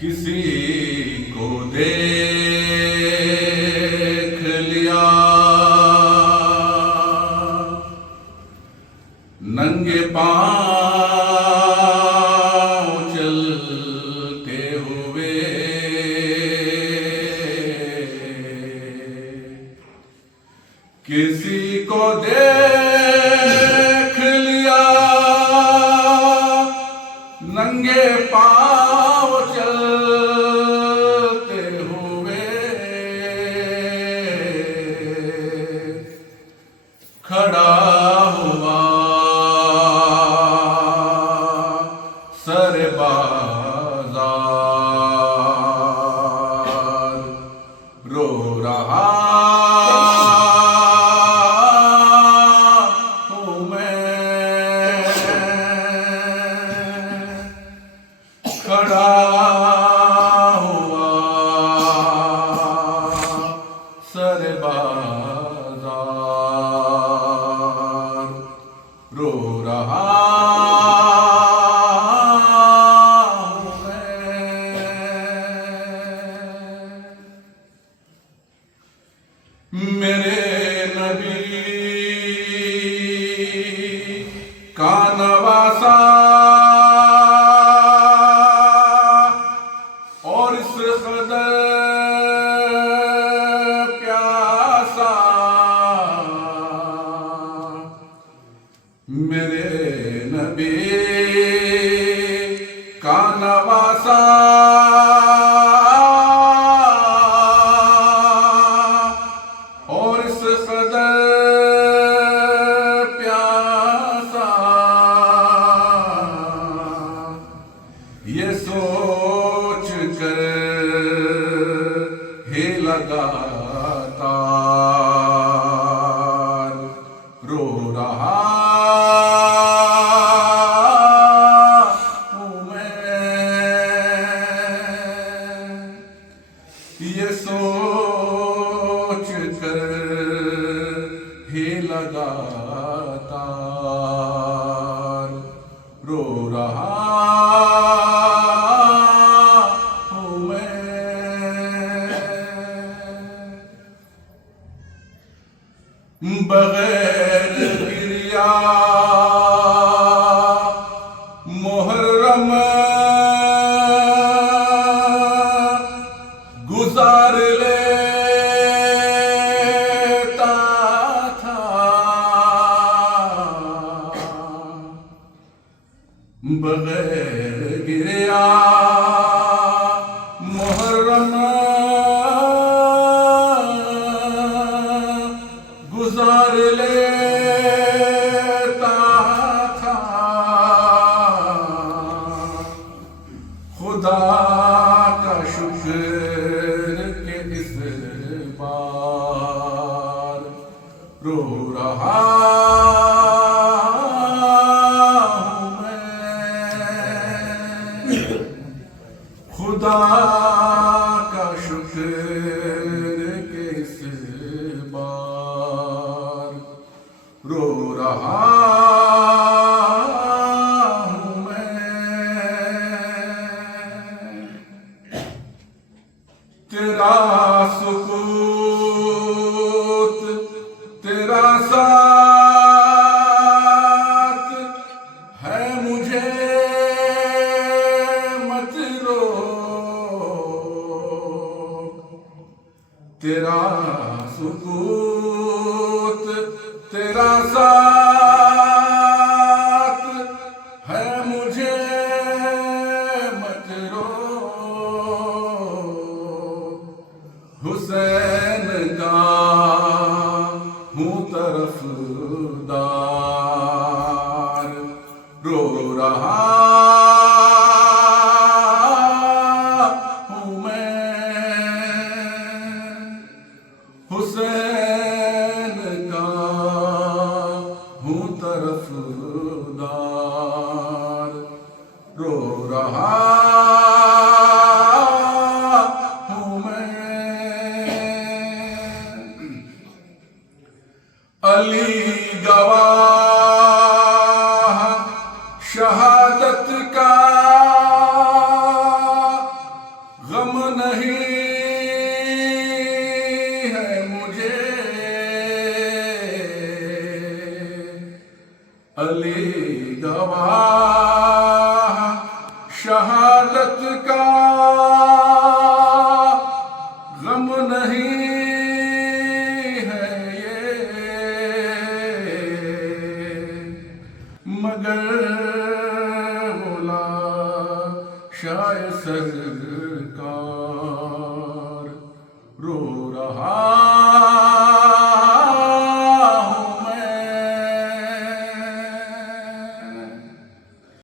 کسی کو دیکھ لیا ننگے پاؤں چلتے ہوئے، کسی کو دیکھ لیا ننگے پاؤں چلتے ہوئے، کھڑا ہوا سر بازار، رو رہا ہوں میں، کھڑا ہوا سر بازار، رو رہا میرے نبی کا نواسا اور اس قدر پیاسا، میرے نبی کا نواسا یہ سوچ کر ہی لگاتار رو رہا ہوں میں، یہ سوچ کر ہی لگاتار رو رہا ہوں میں، بغیر گریا محرم گزار لیتا تھا، بغیر گریا محرم گزار لیتا تھا، خدا کا شکر کہ اس بار رو رہا ہوں میں، خدا کا شکر کہ اس بار رو رہا ہوں میں، تیرا سکوت تیرا ساتھ ہے مجھے مت روک، تیرا سکوت تیرا ساتھ ہے مجھے مت روک، حسین کا ہوں طرفدار رو رہا ہوں میں، حسین کا ہوں طرفدار رو رہا ہوں میں، علی گواہ شہادت کا غم نہیں ہے مجھے، علی گواہ شہادت کا غم نہیں ہے یہ، مگر مولا شاہ سرکار